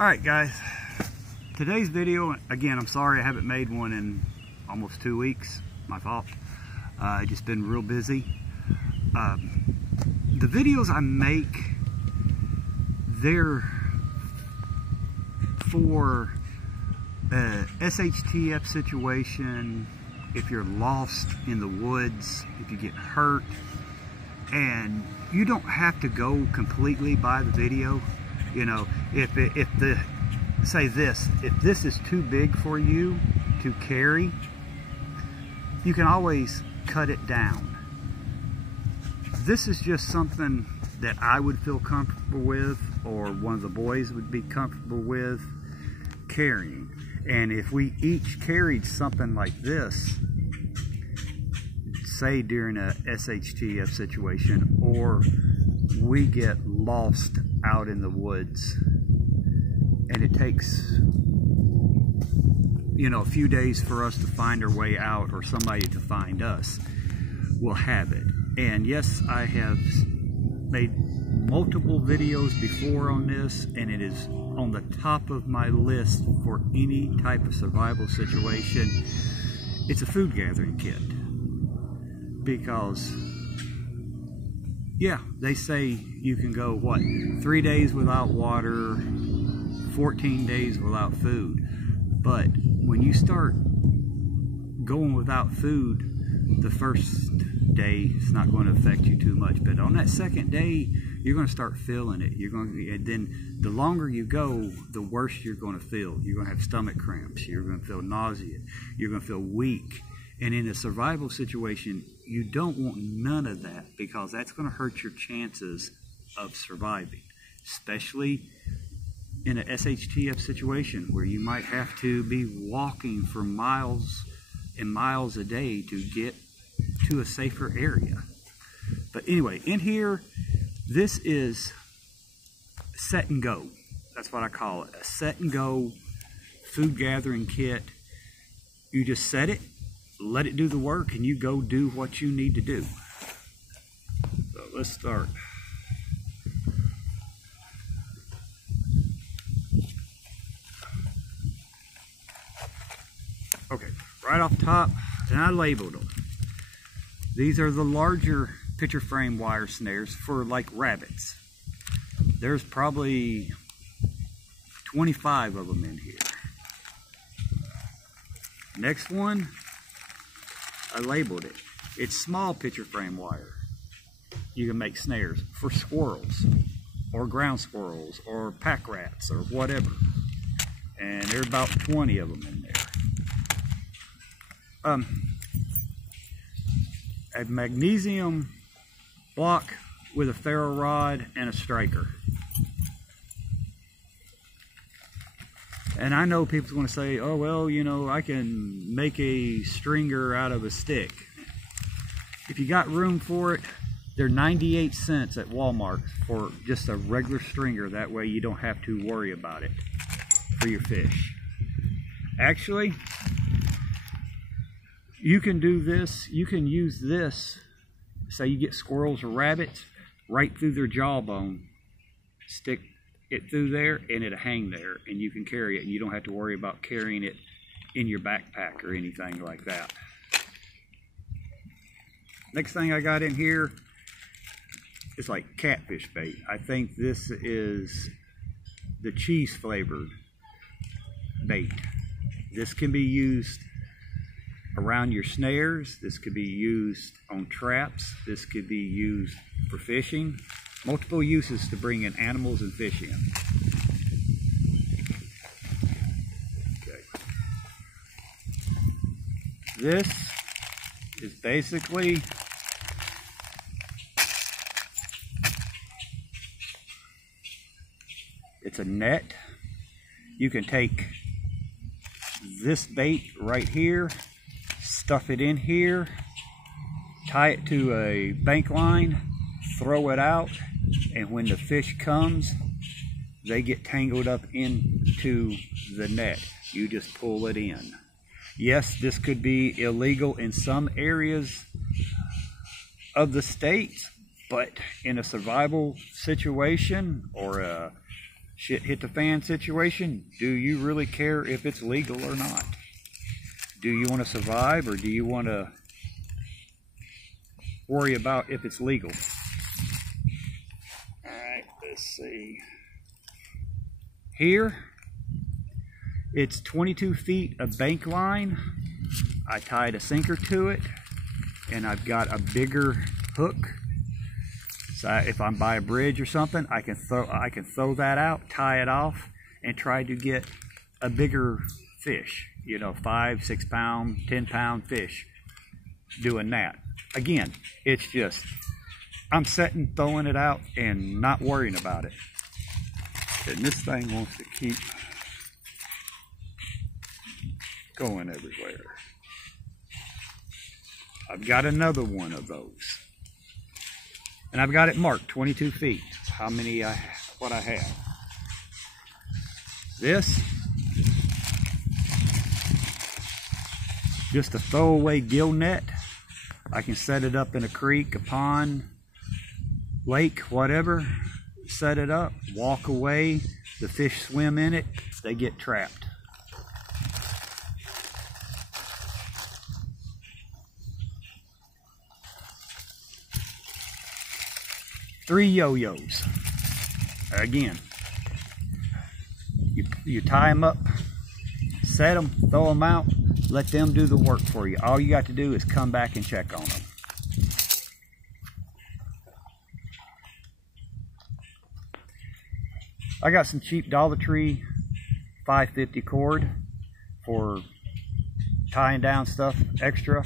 Alright guys, today's video, again, I'm sorry I haven't made one in almost 2 weeks. My fault. Just been real busy. The videos I make, they're for a S.H.T.F situation, if you're lost in the woods, if you get hurt, and you don't have to go completely by the video. You know, if this is too big for you to carry, you can always cut it down. This is just something that I would feel comfortable with, or one of the boys would be comfortable with carrying. And if we each carried something like this, say during a S.H.T.F situation, or we get lost out in the woods and it takes, you know, a few days for us to find our way out, or somebody to find us, we'll have it. And yes, I have made multiple videos before on this, and it is on the top of my list for any type of survival situation. It's a food gathering kit, because yeah, they say you can go, what, 3 days without water, 14 days without food. But when you start going without food, the first day it's not going to affect you too much. But on that second day, you're going to start feeling it. And then the longer you go, the worse you're going to feel. You're going to have stomach cramps. You're going to feel nausea. You're going to feel weak. And in a survival situation, you don't want none of that, because that's going to hurt your chances of surviving, especially in an S.H.T.F situation where you might have to be walking for miles and miles a day to get to a safer area. But anyway, in here, this is set and go. That's what I call it, a set and go food gathering kit. You just set it, let it do the work, and you go do what you need to do. So let's start. Okay, right off the top, and I labeled them. These are the larger picture frame wire snares for like rabbits. There's probably 25 of them in here. Next one, I labeled it. It's small picture frame wire. You can make snares for squirrels, or ground squirrels, or pack rats, or whatever. And there's about 20 of them in there. A magnesium block with a ferro rod and a striker. And I know people's going to say, oh, well, you know, I can make a stringer out of a stick. If you got room for it, they're 98 cents at Walmart for just a regular stringer. That way you don't have to worry about it for your fish. Actually, you can do this. You can use this. Say you get squirrels or rabbits, right through their jawbone. Stick it through there and it'll hang there, and you can carry it, and you don't have to worry about carrying it in your backpack or anything like that. Next thing I got in here is like catfish bait. I think this is the cheese flavored bait. This can be used around your snares. This could be used on traps. This could be used for fishing. Multiple uses to bring in animals and fish in. Okay. This is basically it's a net. You can take this bait right here, stuff it in here, tie it to a bank line, throw it out, and when the fish comes, they get tangled up into the net. You just pull it in. Yes, this could be illegal in some areas of the state, but in a survival situation or a shit hit the fan situation, do you really care if it's legal or not? Do you want to survive, or do you want to worry about if it's legal? Alright, let's see. Here, it's 22 feet of bank line. I tied a sinker to it, and I've got a bigger hook. So if I'm by a bridge or something, I can throw that out, tie it off, and try to get a bigger fish. You know, 5, 6 pound, 10 pound fish doing that. Again, it's just, I'm setting, throwing it out, and not worrying about it. And this thing wants to keep going everywhere. I've got another one of those. And I've got it marked 22 feet. How many what I have. This, just a throwaway gill net. I can set it up in a creek, a pond, lake, whatever. Set it up, walk away. The fish swim in it. They get trapped. Three yo-yos. Again, you tie them up, set them, throw them out, let them do the work for you. All you got to do is come back and check on them. I got some cheap Dollar Tree 550 cord for tying down stuff extra.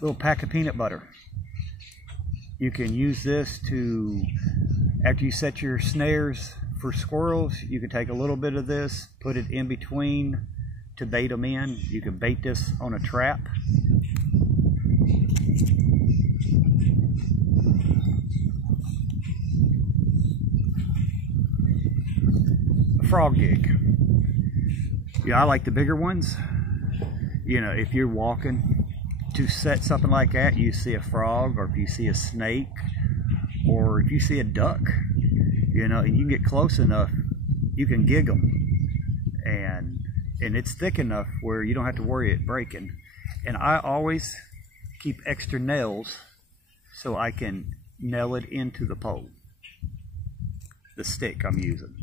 Little pack of peanut butter. You can use this to, after you set your snares for squirrels, you can take a little bit of this, put it in between to bait them in. You can bait this on a trap. A frog gig. Yeah, I like the bigger ones. You know, if you're walking to set something like that, you see a frog, or if you see a snake, or if you see a duck, you know, and you can get close enough, you can gig them, and it's thick enough where you don't have to worry it breaking. And I always keep extra nails so I can nail it into the pole, the stick I'm using.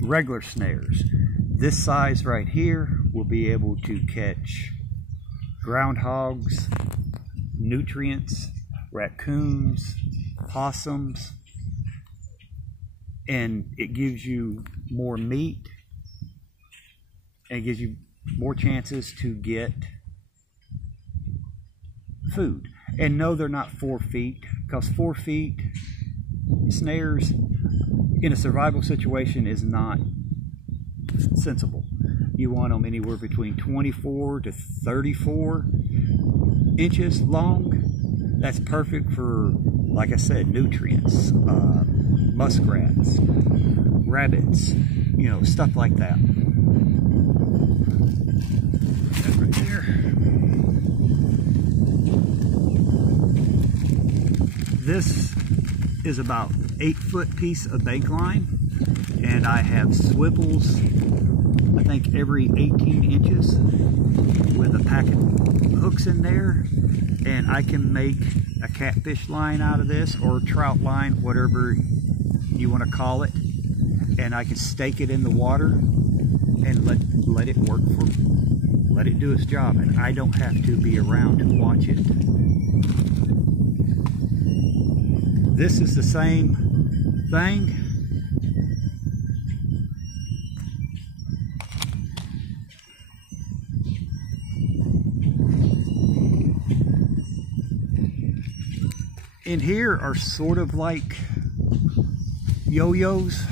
Regular snares. This size right here will be able to catch groundhogs, nutrients, raccoons, possums, and it gives you more meat, and it gives you more chances to get food. And no, they're not 4 feet, because 4 feet snares in a survival situation is not sensible. You want them anywhere between 24 to 34 inches long. That's perfect for, like I said, nutrients, muskrats, rabbits, you know, stuff like that. That right there. This is about 8-foot piece of bank line, and I have swivels, I think every 18 inches, with a pack of hooks in there, and I can make a catfish line out of this, or trout line, whatever you want to call it, and I can stake it in the water and let it work for, let it do its job, and I don't have to be around to watch it. This is the same thing. In here are sort of like yo-yos,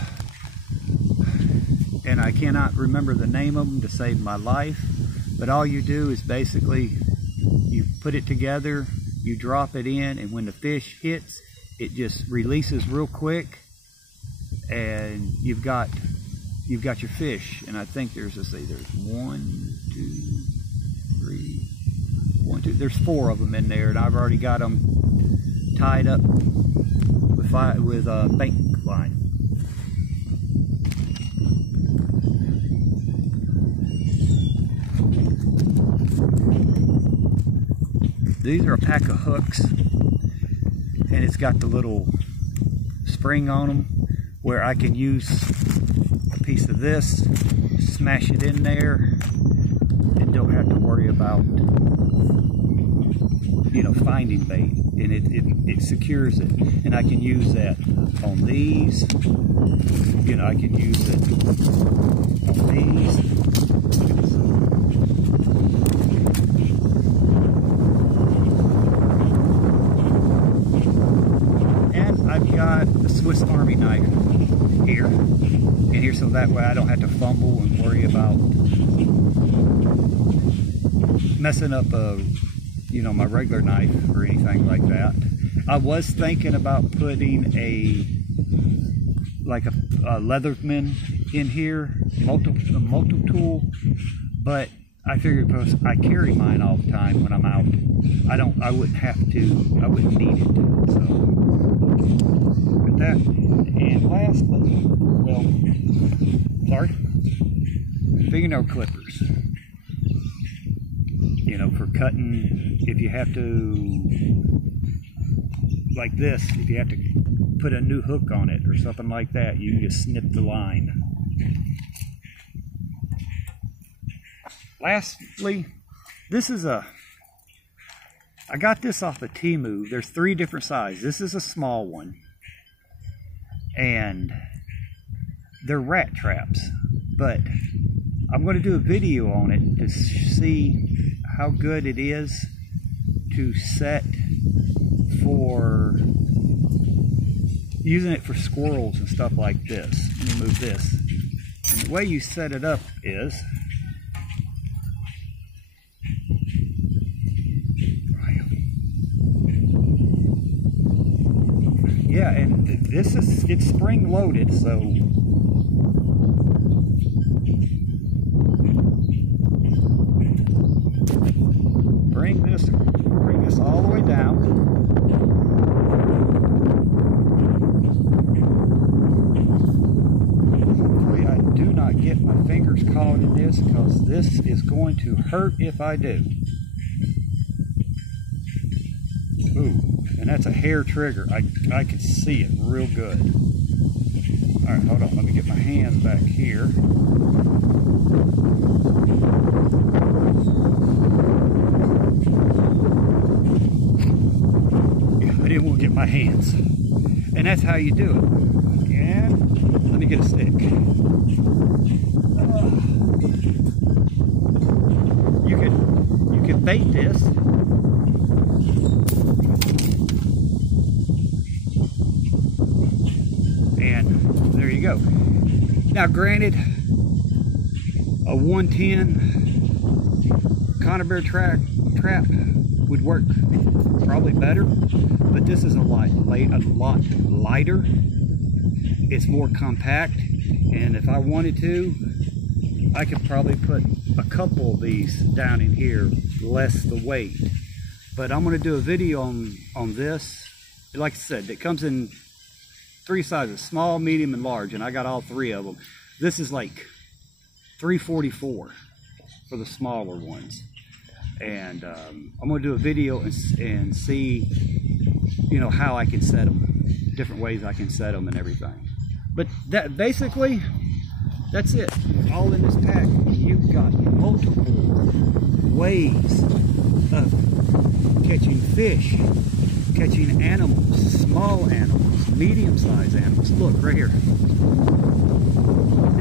and I cannot remember the name of them to save my life, but all you do is basically you put it together, you drop it in, and when the fish hits, it just releases real quick, and you've got your fish. And I think there's, let's see, there's 1, 2, 3, 1, 2, there's 4 of them in there, and I've already got them tied up with bank line. These are a pack of hooks, and it's got the little spring on them where I can use a piece of this, smash it in there, and don't have to worry about, you know, finding bait, and it secures it. And I can use that on these, you know, I can use it on these. And I've got the Swiss Army knife here and here, so that way I don't have to fumble and worry about messing up you know, my regular knife or anything like that. I was thinking about putting a Leatherman in here, a multi-tool, but I figured because I carry mine all the time when I'm out, I wouldn't need it. So with that, and lastly, well, sorry, fingernail clippers. You know, for cutting, if you have to, like this, if you have to put a new hook on it or something like that, you just snip the line. Lastly, this is I got this off of Temu. There's 3 different sizes. This is a small one, and they're rat traps, but I'm going to do a video on it to see how good it is to set for using it for squirrels and stuff like this. Let me move this. And the way you set it up is, yeah, and it's spring loaded, so bring this all the way down. Hopefully I do not get my fingers caught in this, because this is going to hurt if I do. Ooh, and that's a hair trigger. I can see it real good. All right, hold on. Let me get my hands back here. I didn't want to get my hands, and that's how you do it. And let me get a stick. You can bait this, and there you go. Now, granted, a 110 conibear trap would work probably better, but this is a lot lighter. It's more compact, and if I wanted to, I could probably put a couple of these down in here, less the weight. But I'm going to do a video on this. Like I said, it comes in 3 sizes: small, medium, and large, and I got all 3 of them. This is like $3.44 for the smaller ones. And I'm going to do a video and see, you know, how I can set them, different ways I can set them and everything. But that basically, that's it. All in this pack. You've got multiple ways of catching fish, catching animals, small animals, medium-sized animals. Look right here. See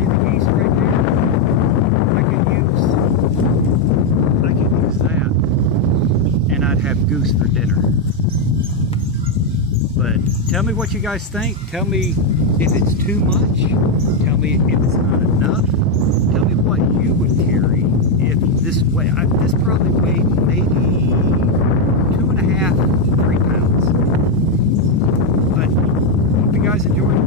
the geese right there? I can use that, and I'd have goose for dinner. But tell me what you guys think. Tell me if it's too much. Tell me if it's not enough. Tell me what you would carry if this weighed. This probably weighed maybe 2.5 to 3 pounds. But hope you guys enjoyed